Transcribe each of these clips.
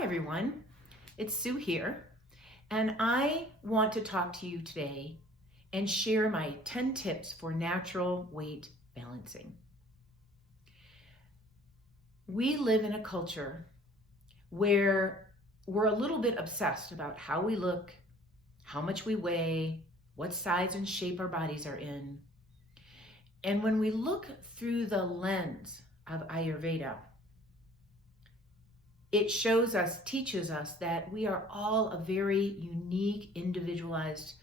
Hi everyone, it's Sue here, and I want to talk to you today and share my 10 tips for natural weight balancing. We live in a culture where we're a little bit obsessed about how we look, how much we weigh, what size and shape our bodies are in. And when we look through the lens of Ayurveda, it shows us, teaches us that we are all a very unique, individualized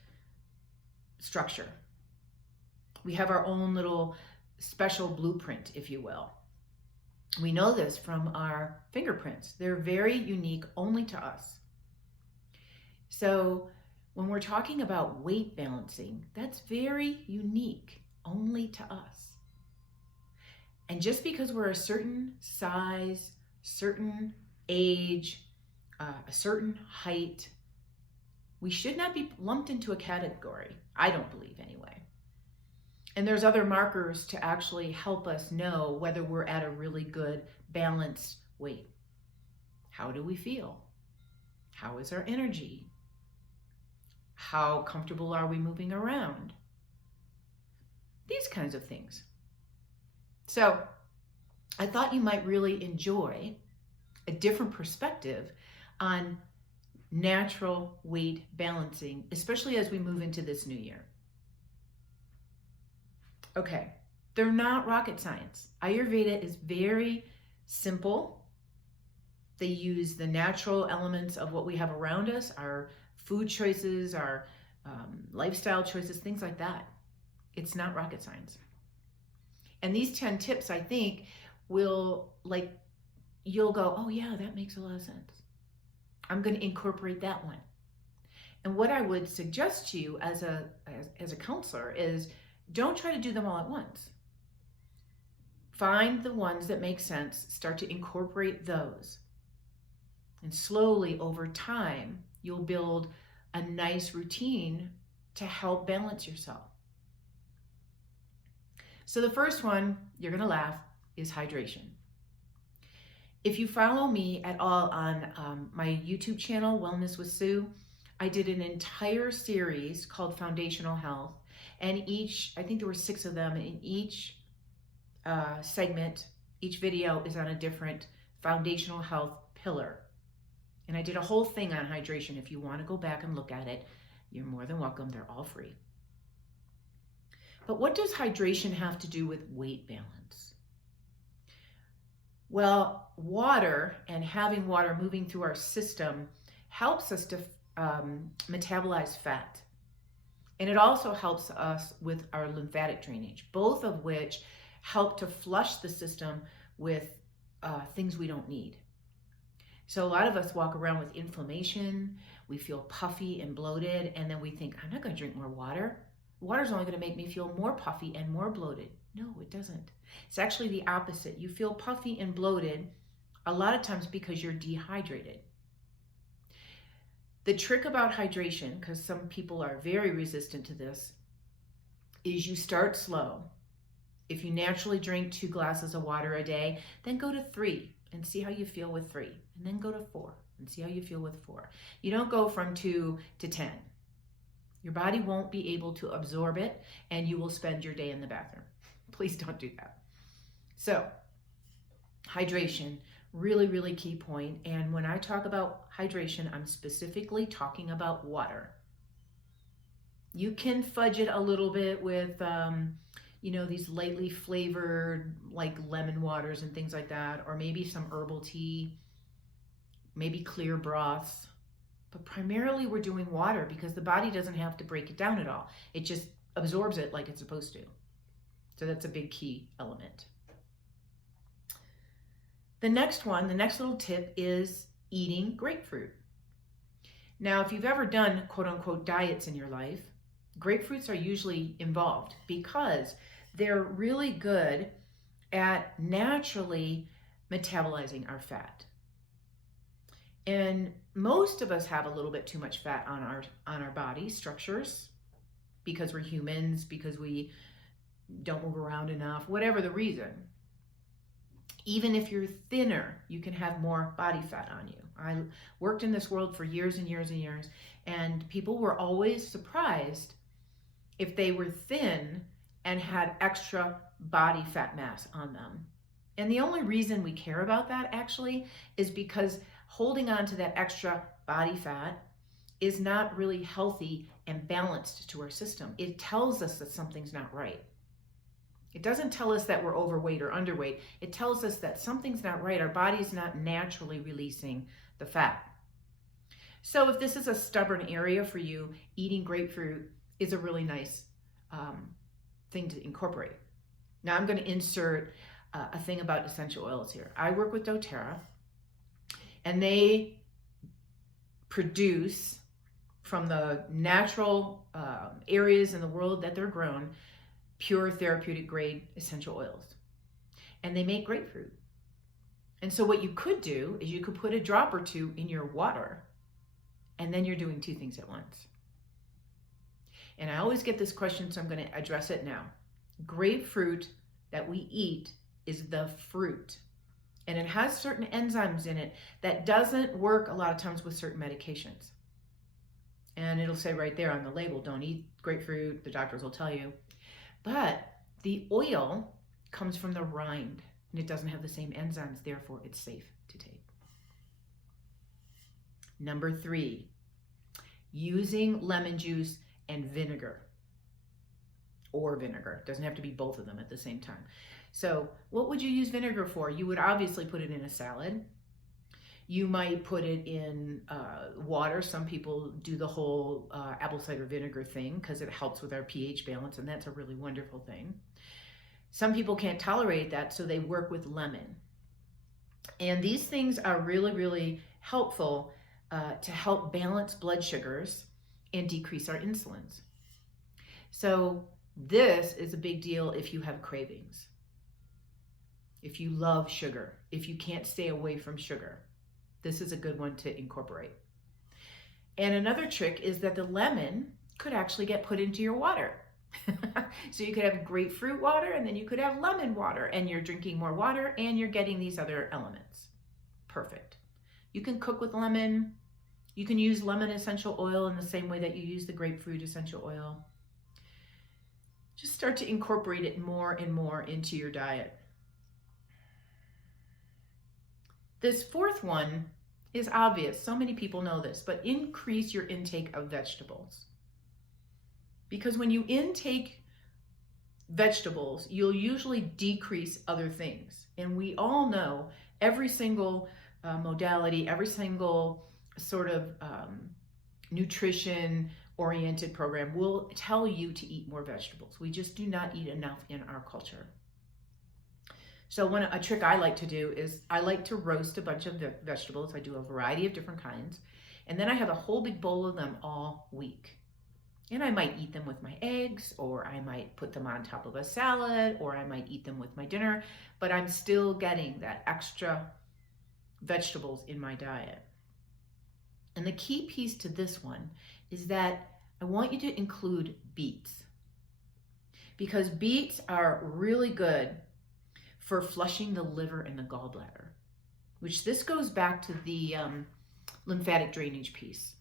structure. We have our own little special blueprint, if you will. We know this from our fingerprints. They're very unique only to us. So when we're talking about weight balancing, that's very unique only to us. And just because we're a certain size, certain age, a certain height, we should not be lumped into a category. I don't believe anyway. And there's other markers to actually help us know whether we're at a really good balanced weight. How do we feel? How is our energy? How comfortable are we moving around? These kinds of things. So I thought you might really enjoy a different perspective on natural weight balancing, especially as we move into this new year. Okay, they're not rocket science. Ayurveda is very simple. They use the natural elements of what we have around us, our food choices, our lifestyle choices, things like that. It's not rocket science. And these 10 tips, I think, will you'll go, oh yeah, that makes a lot of sense. I'm going to incorporate that one. And what I would suggest to you as a counselor is don't try to do them all at once. Find the ones that make sense, start to incorporate those. And slowly over time, you'll build a nice routine to help balance yourself. So the first one, you're going to laugh, is hydration. If you follow me at all on my YouTube channel, Wellness with Sue, I did an entire series called Foundational Health. And I think there were 6 of them, and each segment, each video is on a different foundational health pillar. And I did a whole thing on hydration. If you want to go back and look at it, you're more than welcome. They're all free. But what does hydration have to do with weight balance? Well, water and having water moving through our system helps us to metabolize fat. And it also helps us with our lymphatic drainage, both of which help to flush the system with things we don't need. So a lot of us walk around with inflammation, we feel puffy and bloated, and then we think, I'm not going to drink more water. Water's only going to make me feel more puffy and more bloated. No, it doesn't. It's actually the opposite. You feel puffy and bloated a lot of times because you're dehydrated. The trick about hydration, because some people are very resistant to this, is you start slow. If you naturally drink 2 glasses of water a day, then go to 3 and see how you feel with 3. And then go to 4 and see how you feel with 4. You don't go from 2 to 10. Your body won't be able to absorb it, and you will spend your day in the bathroom. Please don't do that. So, hydration, really, really key point. And when I talk about hydration, I'm specifically talking about water. You can fudge it a little bit with, these lightly flavored, like lemon waters and things like that, or maybe some herbal tea, maybe clear broths. But primarily we're doing water because the body doesn't have to break it down at all. It just absorbs it like it's supposed to. So that's a big key element. The next little tip is eating grapefruit. Now, if you've ever done quote unquote diets in your life, grapefruits are usually involved because they're really good at naturally metabolizing our fat. And most of us have a little bit too much fat on our body structures because we're humans, because we don't move around enough, whatever the reason. Even if you're thinner, you can have more body fat on you. I worked in this world for years and years and years, and people were always surprised if they were thin and had extra body fat mass on them. And the only reason we care about that actually is because holding on to that extra body fat is not really healthy and balanced to our system. It tells us that something's not right. It doesn't tell us that we're overweight or underweight. It tells us that something's not right. Our body's not naturally releasing the fat. So if this is a stubborn area for you, eating grapefruit is a really nice thing to incorporate. Now I'm going to insert a thing about essential oils here. I work with do-terra, and they produce from the natural areas in the world that they're grown, pure therapeutic grade essential oils. And they make grapefruit. And so what you could do is you could put a drop or two in your water, and then you're doing two things at once. And I always get this question, so I'm going to address it now. Grapefruit that we eat is the fruit, and it has certain enzymes in it that doesn't work a lot of times with certain medications. And it'll say right there on the label, don't eat grapefruit, the doctors will tell you. But the oil comes from the rind, and it doesn't have the same enzymes, therefore it's safe to take. Number 3, using lemon juice and vinegar, or vinegar. It doesn't have to be both of them at the same time. So what would you use vinegar for? You would obviously put it in a salad. You might put it in water. Some people do the whole apple cider vinegar thing because it helps with our pH balance, and that's a really wonderful thing. Some people can't tolerate that, so they work with lemon. And these things are really, really helpful to help balance blood sugars and decrease our insulins. So this is a big deal if you have cravings, if you love sugar, if you can't stay away from sugar. This is a good one to incorporate. And another trick is that the lemon could actually get put into your water. So you could have grapefruit water, and then you could have lemon water, and you're drinking more water and you're getting these other elements. Perfect. You can cook with lemon. You can use lemon essential oil in the same way that you use the grapefruit essential oil. Just start to incorporate it more and more into your diet. This fourth one is obvious. So many people know this, but increase your intake of vegetables. Because when you intake vegetables, you'll usually decrease other things. And we all know every single modality, every single sort of nutrition-oriented program will tell you to eat more vegetables. We just do not eat enough in our culture. So a trick I like to do is I like to roast a bunch of vegetables. I do a variety of different kinds. And then I have a whole big bowl of them all week. And I might eat them with my eggs, or I might put them on top of a salad, or I might eat them with my dinner, but I'm still getting that extra vegetables in my diet. And the key piece to this one is that I want you to include beets, because beets are really good for flushing the liver and the gallbladder, which this goes back to the lymphatic drainage piece.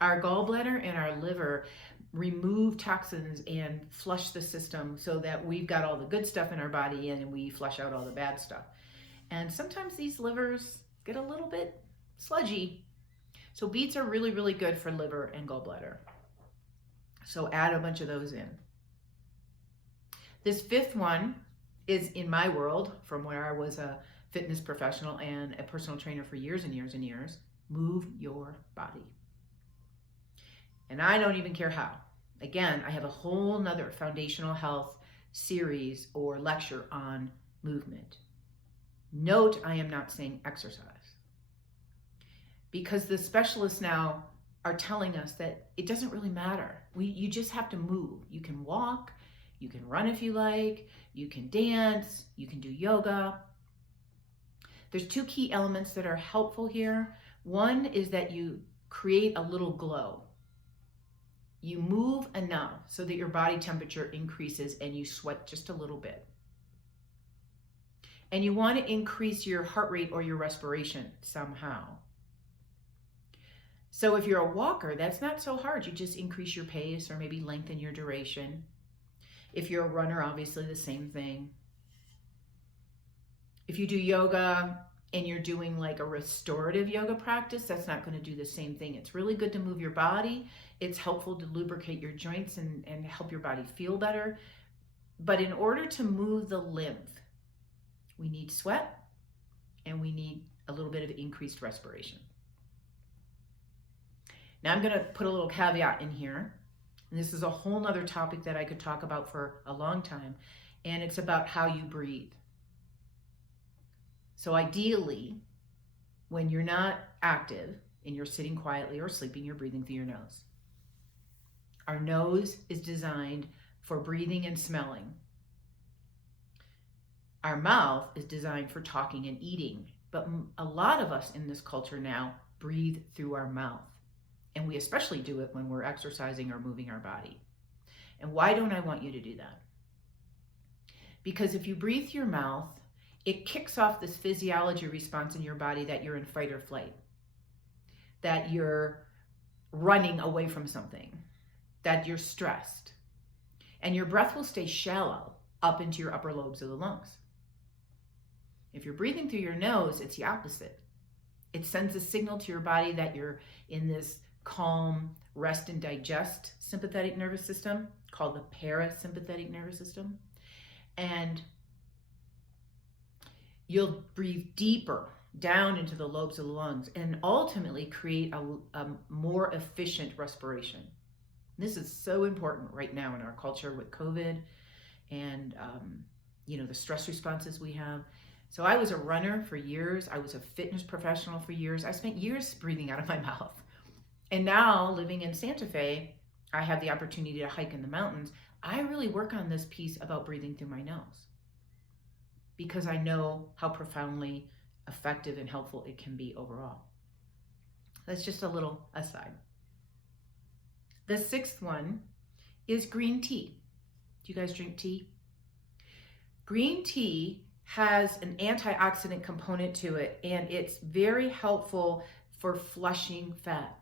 Our gallbladder and our liver remove toxins and flush the system so that we've got all the good stuff in our body and we flush out all the bad stuff. And sometimes these livers get a little bit sludgy. So beets are really, really good for liver and gallbladder. So add a bunch of those in. This fifth one is in my world, from where I was a fitness professional and a personal trainer for years and years and years, move your body. And I don't even care how. Again, I have a whole nother foundational health series or lecture on movement. Note, I am not saying exercise, because the specialists now are telling us that it doesn't really matter. You just have to move. You can walk, you can run if you like, you can dance, you can do yoga. There's two key elements that are helpful here. One is that you create a little glow. You move enough so that your body temperature increases and you sweat just a little bit. and you want to increase your heart rate or your respiration somehow. So if you're a walker, that's not so hard. You just increase your pace or maybe lengthen your duration. If you're a runner, obviously the same thing. If you do yoga and you're doing like a restorative yoga practice, that's not going to do the same thing. It's really good to move your body. It's helpful to lubricate your joints and help your body feel better. But in order to move the lymph, we need sweat and we need a little bit of increased respiration. Now I'm going to put a little caveat in here. And this is a whole nother topic that I could talk about for a long time. And it's about how you breathe. So ideally, when you're not active and you're sitting quietly or sleeping, you're breathing through your nose. Our nose is designed for breathing and smelling. Our mouth is designed for talking and eating. But a lot of us in this culture now breathe through our mouth. And we especially do it when we're exercising or moving our body. And why don't I want you to do that? Because if you breathe through your mouth, it kicks off this physiology response in your body that you're in fight or flight, that you're running away from something, that you're stressed. And your breath will stay shallow up into your upper lobes of the lungs. If you're breathing through your nose, it's the opposite. It sends a signal to your body that you're in this calm, rest and digest sympathetic nervous system called the parasympathetic nervous system. And you'll breathe deeper down into the lobes of the lungs and ultimately create a more efficient respiration. This is so important right now in our culture with COVID and the stress responses we have. So I was a runner for years. I was a fitness professional for years. I spent years breathing out of my mouth. And now living in Santa Fe, I have the opportunity to hike in the mountains. I really work on this piece about breathing through my nose because I know how profoundly effective and helpful it can be overall. That's just a little aside. The sixth one is green tea. Do you guys drink tea? Green tea has an antioxidant component to it, and it's very helpful for flushing fat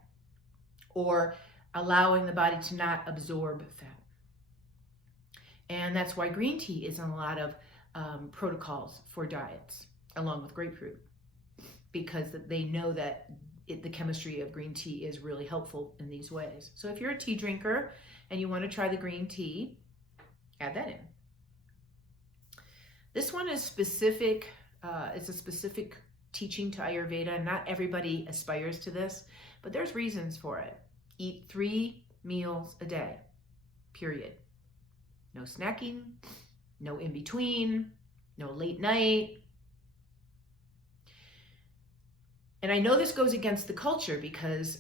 or allowing the body to not absorb fat. And that's why green tea is in a lot of protocols for diets, along with grapefruit, because they know that the chemistry of green tea is really helpful in these ways. So if you're a tea drinker and you want to try the green tea, add that in. This one is specific. It's a specific teaching to Ayurveda, and not everybody aspires to this, but there's reasons for it. Eat 3 meals a day, period. No snacking, no in between, no late night. And I know this goes against the culture because,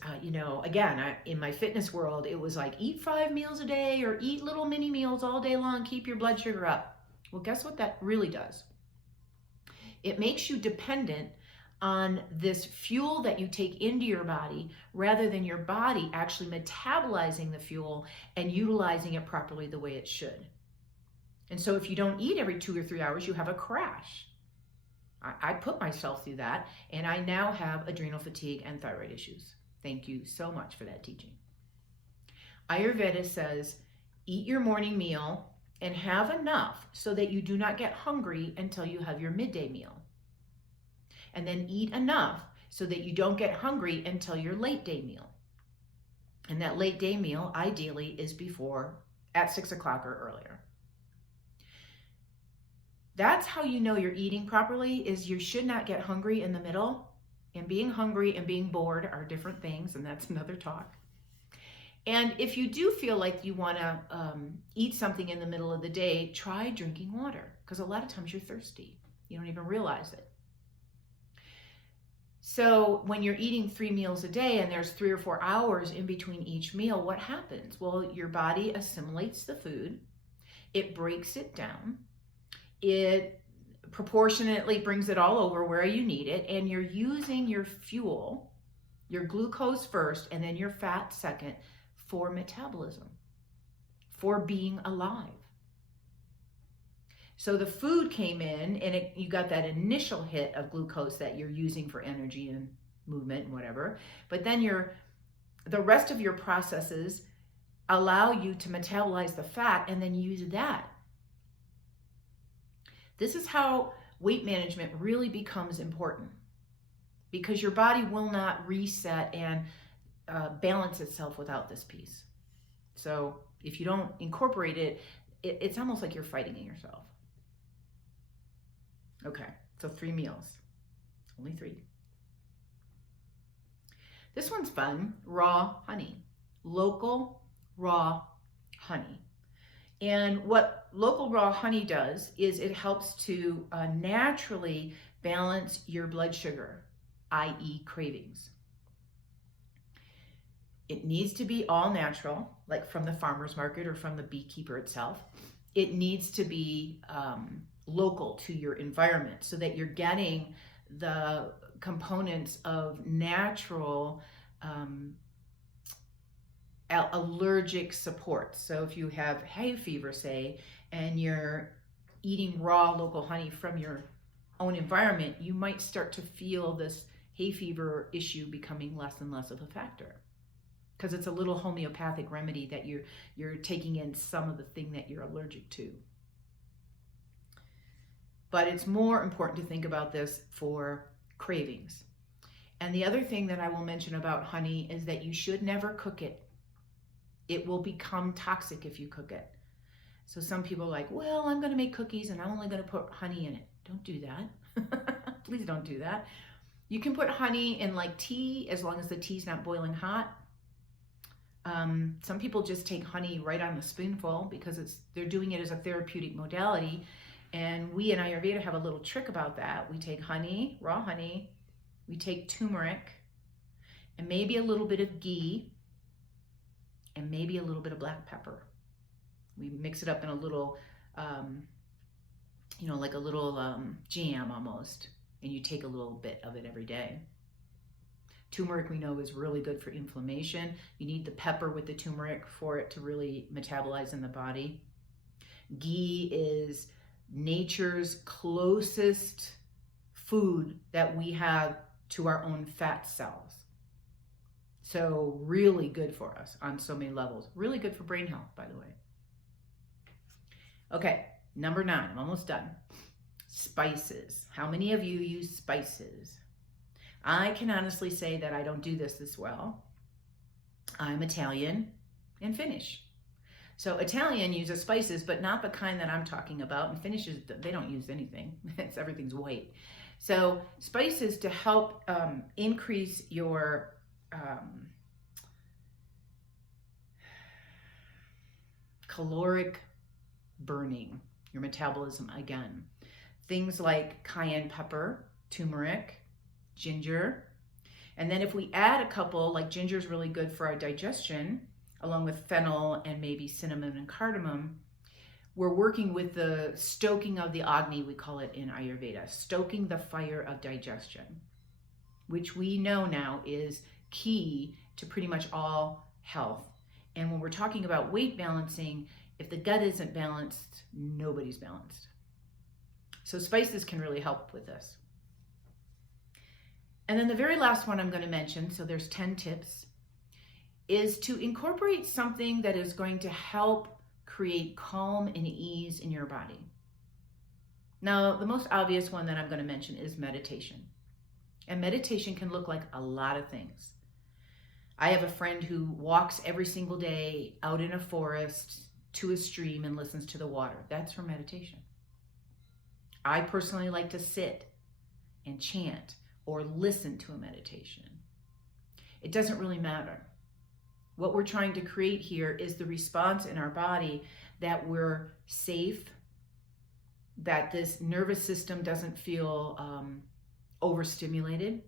again, in my fitness world, it was like eat 5 meals a day or eat little mini meals all day long, keep your blood sugar up. Well, guess what that really does? It makes you dependent on this fuel that you take into your body rather than your body actually metabolizing the fuel and utilizing it properly the way it should. And so if you don't eat every 2 or 3 hours, you have a crash. I put myself through that, and I now have adrenal fatigue and thyroid issues. Thank you so much for that teaching. Ayurveda says, eat your morning meal and have enough so that you do not get hungry until you have your midday meal. And then eat enough so that you don't get hungry until your late day meal. And that late day meal ideally is at 6 o'clock or earlier. That's how you know you're eating properly, is you should not get hungry in the middle. And being hungry and being bored are different things, and that's another talk. And if you do feel like you want to eat something in the middle of the day, try drinking water, because a lot of times you're thirsty. You don't even realize it. So when you're eating 3 meals a day and there's 3 or 4 hours in between each meal, what happens? Well, your body assimilates the food, it breaks it down, it proportionately brings it all over where you need it, and you're using your fuel, your glucose first and then your fat second, for metabolism, for being alive. So the food came in and you got that initial hit of glucose that you're using for energy and movement and whatever. But then the rest of your processes allow you to metabolize the fat and then use that. This is how weight management really becomes important, because your body will not reset and balance itself without this piece. So if you don't incorporate it, it's almost like you're fighting it yourself. Okay, so 3 meals, only 3. This one's fun, raw honey, local raw honey. And what local raw honey does is it helps to naturally balance your blood sugar, i.e. cravings. It needs to be all natural, like from the farmer's market or from the beekeeper itself. It needs to be local to your environment so that you're getting the components of natural allergic support. So if you have hay fever, say, and you're eating raw local honey from your own environment, you might start to feel this hay fever issue becoming less and less of a factor, because it's a little homeopathic remedy that you're taking in some of the thing that you're allergic to. But it's more important to think about this for cravings. And the other thing that I will mention about honey is that you should never cook it. It will become toxic if you cook it. So some people are like, well, I'm going to make cookies and I'm only going to put honey in it. Don't do that. Please don't do that. You can put honey in like tea as long as the tea's not boiling hot. Some people just take honey right on the spoonful because they're doing it as a therapeutic modality. And we in Ayurveda have a little trick about that. We take honey, raw honey, we take turmeric, and maybe a little bit of ghee, and maybe a little bit of black pepper. We mix it up in a little, like a little jam almost, and you take a little bit of it every day. Turmeric, we know, is really good for inflammation. You need the pepper with the turmeric for it to really metabolize in the body. Ghee is nature's closest food that we have to our own fat cells. So really good for us on so many levels. Really good for brain health, by the way. Okay, number 9, I'm almost done. Spices. How many of you use spices? I can honestly say that I don't do this well. I'm Italian and Finnish. So Italian uses spices, but not the kind that I'm talking about. And Finnish, they don't use anything. Everything's white. So spices to help increase your caloric burning, your metabolism again. Things like cayenne pepper, turmeric, ginger. And then if we add a couple, like ginger is really good for our digestion, along with fennel and maybe cinnamon and cardamom, we're working with the stoking of the Agni, we call it in Ayurveda, stoking the fire of digestion, which we know now is key to pretty much all health. And when we're talking about weight balancing, if the gut isn't balanced, nobody's balanced. So spices can really help with this. And then the very last one I'm going to mention, so there's 10 tips, is to incorporate something that is going to help create calm and ease in your body. Now, the most obvious one that I'm going to mention is meditation. And meditation can look like a lot of things. I have a friend who walks every single day out in a forest to a stream and listens to the water. That's her meditation. I personally like to sit and chant or listen to a meditation. It doesn't really matter. What we're trying to create here is the response in our body that we're safe, that this nervous system doesn't feel overstimulated.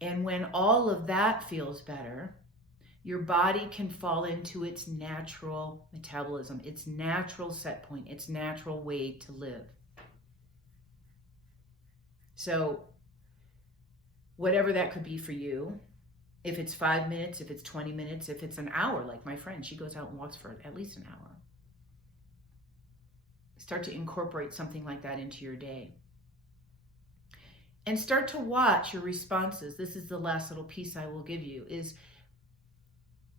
And when all of that feels better, your body can fall into its natural metabolism, its natural set point, its natural way to live. So whatever that could be for you, if it's 5 minutes, if it's 20 minutes, if it's an hour, like my friend, she goes out and walks for at least an hour. Start to incorporate something like that into your day. And start to watch your responses. This is the last little piece I will give you, is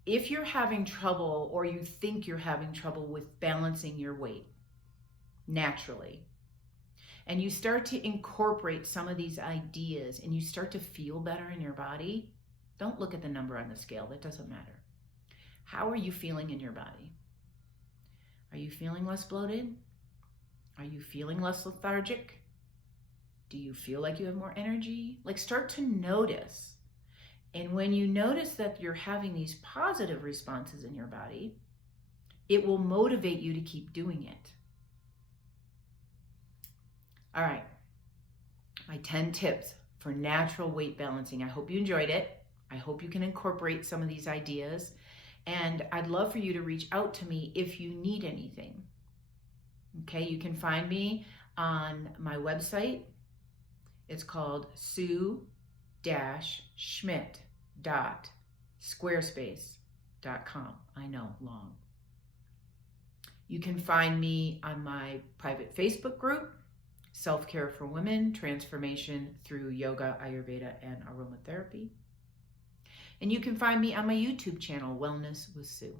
if you're having trouble or you think you're having trouble with balancing your weight naturally, and you start to incorporate some of these ideas and you start to feel better in your body, don't look at the number on the scale. That doesn't matter. How are you feeling in your body? Are you feeling less bloated? Are you feeling less lethargic? Do you feel like you have more energy? Like, start to notice. And when you notice that you're having these positive responses in your body, it will motivate you to keep doing it. All right, my 10 tips for natural weight balancing. I hope you enjoyed it. I hope you can incorporate some of these ideas. And I'd love for you to reach out to me if you need anything. Okay, you can find me on my website. It's called sue-schmitt.squarespace.com. I know, long. You can find me on my private Facebook group, Self-Care for Women, Transformation Through Yoga, Ayurveda, and Aromatherapy. And you can find me on my YouTube channel, Wellness with Sue.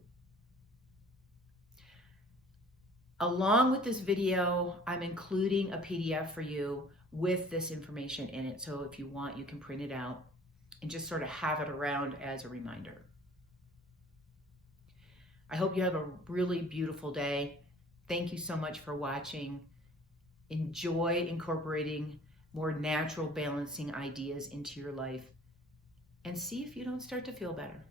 Along with this video, I'm including a PDF for you with this information in it. So if you want, you can print it out and just sort of have it around as a reminder. I hope you have a really beautiful day. Thank you so much for watching. Enjoy incorporating more natural balancing ideas into your life and see if you don't start to feel better.